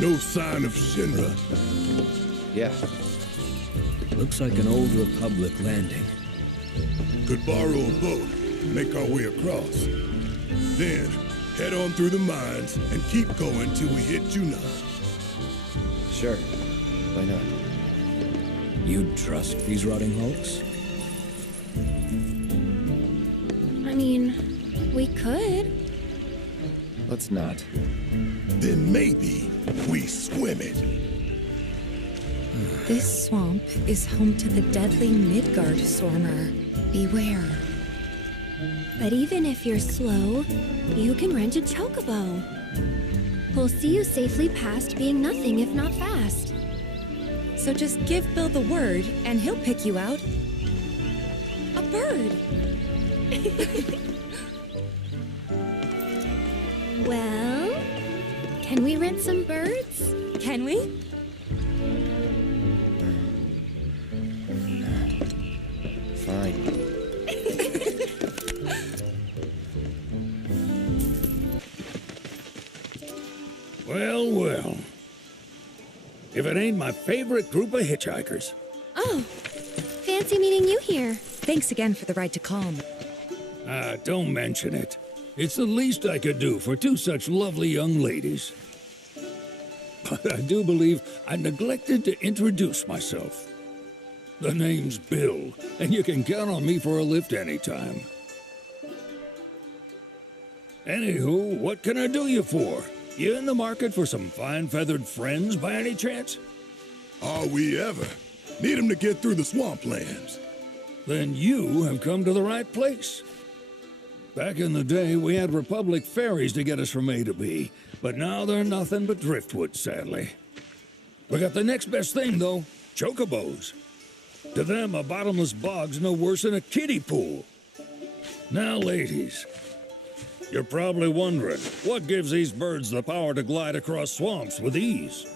No sign of Shinra. Yeah. Looks like an old Republic landing. Could borrow a boat, make our way across. Then, head on through the mines and keep going till we hit Junon. Sure. Why not? You'd trust these rotting hulks? I mean, we could. Let's not. Then maybe we swim it. This swamp is home to the deadly Midgard Sormer. Beware. But even if you're slow, you can rent a Chocobo. We'll see you safely past being nothing if not fast. So just give Bill the word, and he'll pick you out. A bird! Well, can we rent some birds? Can we? Fine. Well, well. If it ain't my favorite group of hitchhikers. Oh, fancy meeting you here. Thanks again for the ride to Calm. Don't mention it. It's the least I could do for two such lovely young ladies. But I do believe I neglected to introduce myself. The name's Bill, and you can count on me for a lift anytime. Anywho, what can I do you for? You in the market for some fine-feathered friends by any chance? Are we ever? Need 'em to get through the swamplands. Then you have come to the right place. Back in the day, we had Republic ferries to get us from A to B, but now they're nothing but driftwood, sadly. We got the next best thing, though, Chocobos. To them, a bottomless bog's no worse than a kiddie pool. Now, ladies, you're probably wondering, what gives these birds the power to glide across swamps with ease?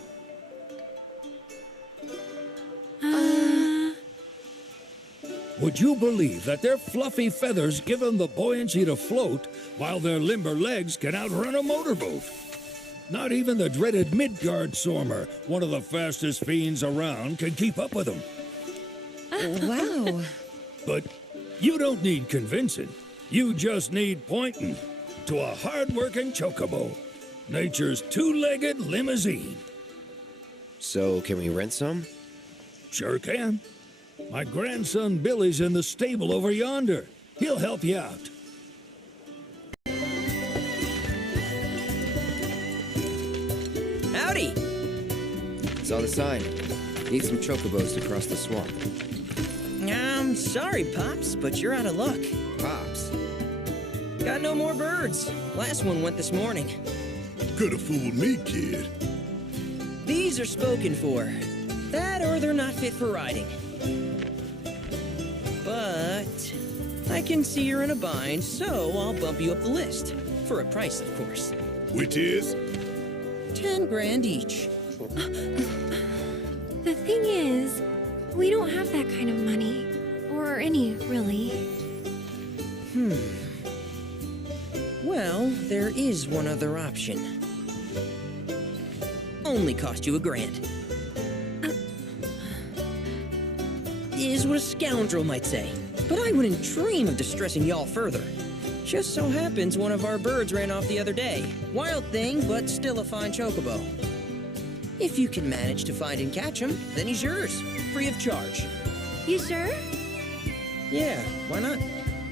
Would you believe that their fluffy feathers give them the buoyancy to float, while their limber legs can outrun a motorboat? Not even the dreaded Midgard Sormer, one of the fastest fiends around, can keep up with them. Wow. But you don't need convincing. You just need pointing to a hard-working Chocobo, nature's two-legged limousine. So, can we rent some? Sure can. My grandson Billy's in the stable over yonder. He'll help you out. Howdy! Saw the sign. Need some chocobos to cross the swamp. I'm sorry, Pops, but you're out of luck. Pops. Got no more birds. Last one went this morning. Could've fooled me, kid. These are spoken for. That or they're not fit for riding. But I can see you're in a bind, so I'll bump you up the list. For a price, of course. Which is? 10 grand each. The thing is, we don't have that kind of money. Or any, really. Well, there is one other option. Only cost you $1,000. Is what a scoundrel might say. But I wouldn't dream of distressing y'all further. Just so happens one of our birds ran off the other day. Wild thing, but still a fine chocobo. If you can manage to find and catch him, then he's yours, free of charge. You sure? Yeah, why not?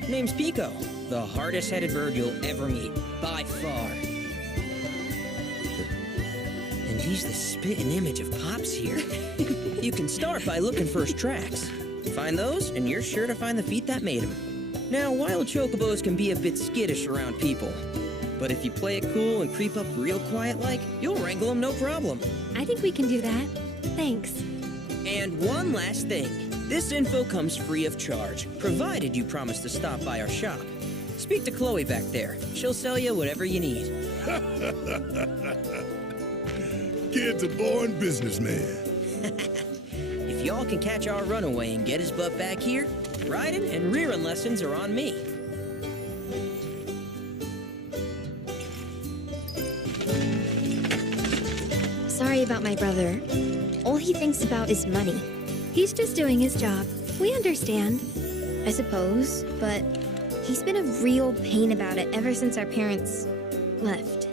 Name's Pico, the hardest-headed bird you'll ever meet, by far. And he's the spitting image of Pops here. You can start by looking for his tracks. Find those, and you're sure to find the feet that made him. Now, wild chocobos can be a bit skittish around people. But if you play it cool and creep up real quiet-like, you'll wrangle them no problem. I think we can do that. Thanks. And one last thing. This info comes free of charge, provided you promise to stop by our shop. Speak to Chloe back there. She'll sell you whatever you need. Kid's a born businessman. If y'all can catch our runaway and get his butt back here, riding and rearing lessons are on me. Sorry sorry about my brother. All he thinks about is money. He's just doing his job. We understand. I suppose, but he's been a real pain about it ever since our parents left.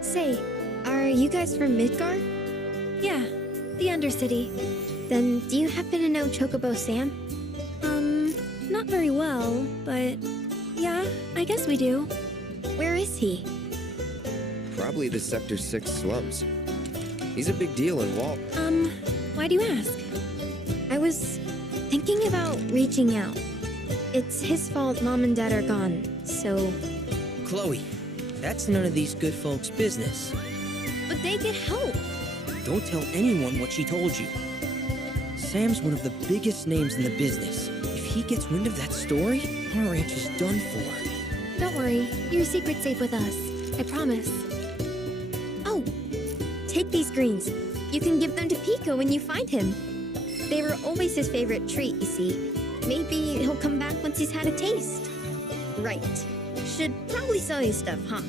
Say, are you guys from Midgar? Yeah, the Undercity. Then do you happen to know Chocobo Sam? Not very well, but yeah, I guess we do. Where is he? Probably the Sector 6 slums. He's a big deal in Walt. Why do you ask? I was thinking about reaching out. It's his fault Mom and Dad are gone, so... Chloe, that's none of these good folks' business. But they get help. Don't tell anyone what she told you. Sam's one of the biggest names in the business. If he gets wind of that story, our ranch is done for. Don't worry, your secret's safe with us. I promise. Oh, take these greens. You can give them to Pico when you find him. They were always his favorite treat, you see. Maybe he'll come back once he's had a taste. Right. Should probably sell you stuff, huh?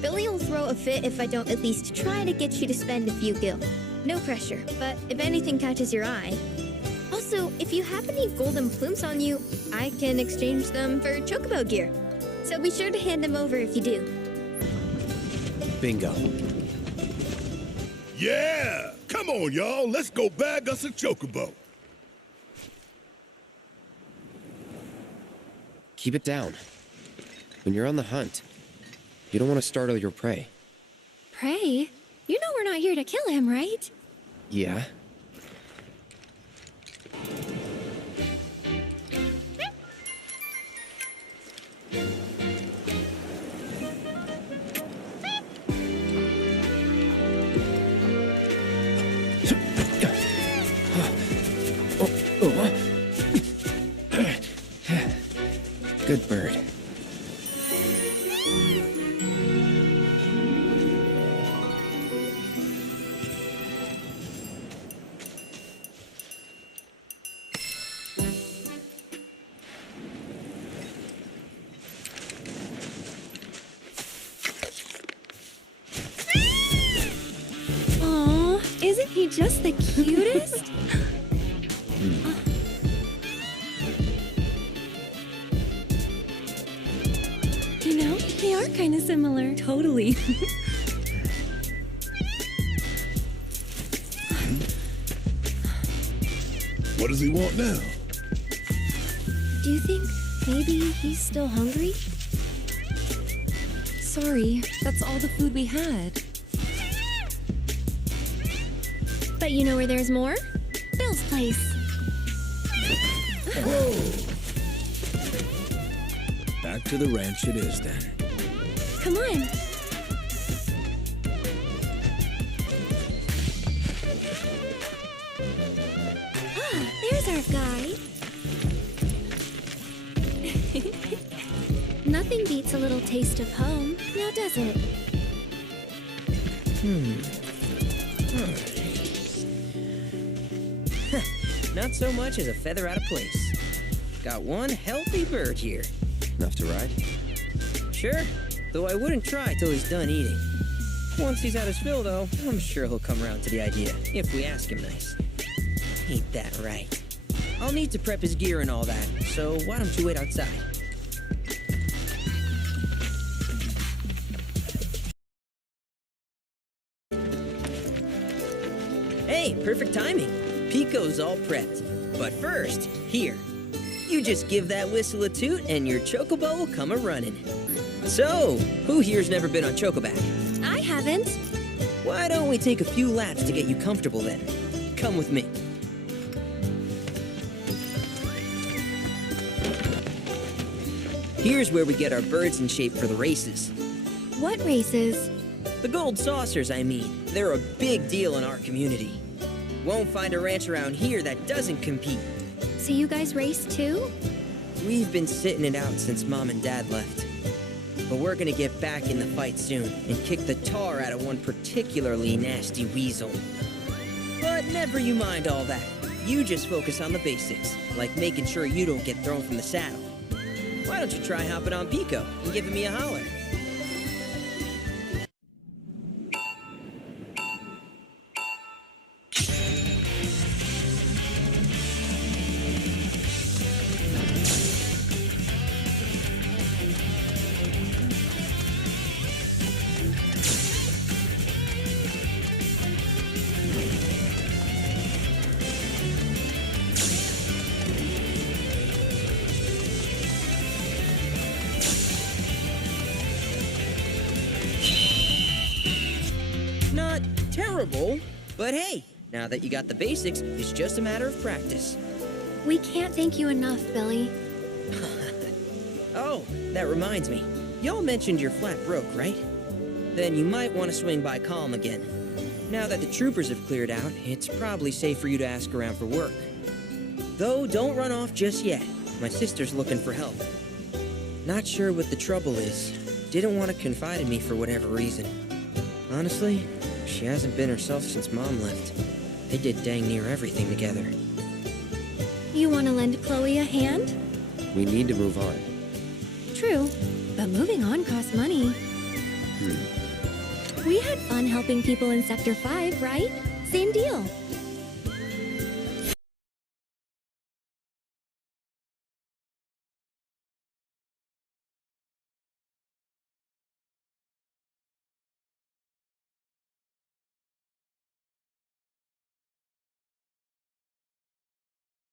Billy will throw a fit if I don't at least try to get you to spend a few gil. No pressure, but if anything catches your eye. Also, if you have any golden plumes on you, I can exchange them for Chocobo gear. So be sure to hand them over if you do. Bingo. Yeah! Come on, y'all. Let's go bag us a Chocobo. Keep it down. When you're on the hunt, you don't want to startle your prey. Prey? You know we're not here to kill him, right? Yeah? Good bird. Aw, isn't he just the cutest? You know, they are kind of similar. Totally. What does he want now? Do you think maybe he's still hungry? Sorry, that's all the food we had. But you know where there's more? Bill's place. Back to the ranch it is then. Come on. Ah, there's our guide. Nothing beats a little taste of home, now does it? Not so much as a feather out of place. Got one healthy bird here. Enough to ride? Sure, though I wouldn't try till he's done eating. Once he's had his fill, though, I'm sure he'll come around to the idea, if we ask him nice. Ain't that right? I'll need to prep his gear and all that, so why don't you wait outside? Hey, perfect timing. Pico's all prepped. But first, here. You just give that whistle a toot and your Chocobo will come a-running. So, who here's never been on Chocoback? I haven't. Why don't we take a few laps to get you comfortable then? Come with me. Here's where we get our birds in shape for the races. What races? The gold saucers, I mean. They're a big deal in our community. Won't find a ranch around here that doesn't compete. So you guys race too? We've been sitting it out since Mom and Dad left. But we're gonna get back in the fight soon and kick the tar out of one particularly nasty weasel. But never you mind all that. You just focus on the basics, like making sure you don't get thrown from the saddle. Why don't you try hopping on Pico and giving me a holler? terrible, but hey, now that you got the basics, it's just a matter of practice. We can't thank you enough, Billy. Oh, that reminds me. Y'all mentioned your flat broke, right? Then you might want to swing by Calm again. Now that the troopers have cleared out, it's probably safe for you to ask around for work. Though, don't run off just yet. My sister's looking for help. Not sure what the trouble is. Didn't want to confide in me for whatever reason. Honestly, she hasn't been herself since Mom left. They did dang near everything together. You want to lend Chloe a hand? We need to move on. True, but moving on costs money. We had fun helping people in Sector 5, right? Same deal.